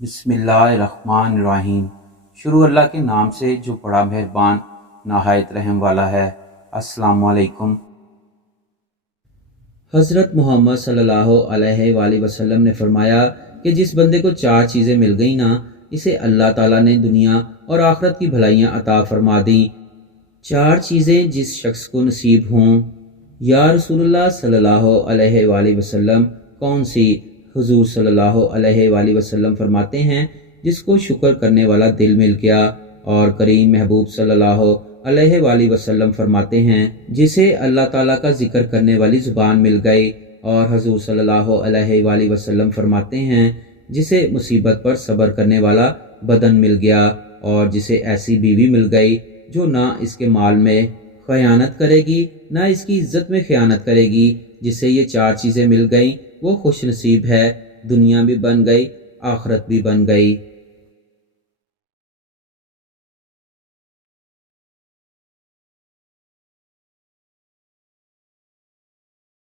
بسم اللہ الرحمن الرحیم۔ شروع اللہ کے نام سے جو بڑا مہربان نہایت رحم والا ہے۔ السلام علیکم۔ حضرت محمد صلی اللہ علیہ وآلہ وسلم نے فرمایا کہ جس بندے کو چار چیزیں مل گئیں نا، اسے اللہ تعالیٰ نے دنیا اور آخرت کی بھلائیاں عطا فرما دیں۔ چار چیزیں جس شخص کو نصیب ہوں۔ یا رسول اللہ صلی اللہ علیہ وآلہ وسلم، کون سی؟ حضور صلی اللہ علیہ وآلہ وسلم فرماتے ہیں جس کو شکر کرنے والا دل مل گیا، اور کریم محبوب صلی اللہ علیہ وآلہ وسلم فرماتے ہیں جسے اللہ تعالیٰ کا ذکر کرنے والی زبان مل گئی، اور حضور صلی اللہ علیہ وآلہ وسلم فرماتے ہیں جسے مصیبت پر صبر کرنے والا بدن مل گیا، اور جسے ایسی بیوی مل گئی جو نہ اس کے مال میں خیانت کرے گی نہ اس کی عزت میں خیانت کرے گی۔ جسے یہ چار چیزیں مل گئیں وہ خوش نصیب ہے، دنیا بھی بن گئی آخرت بھی بن گئی۔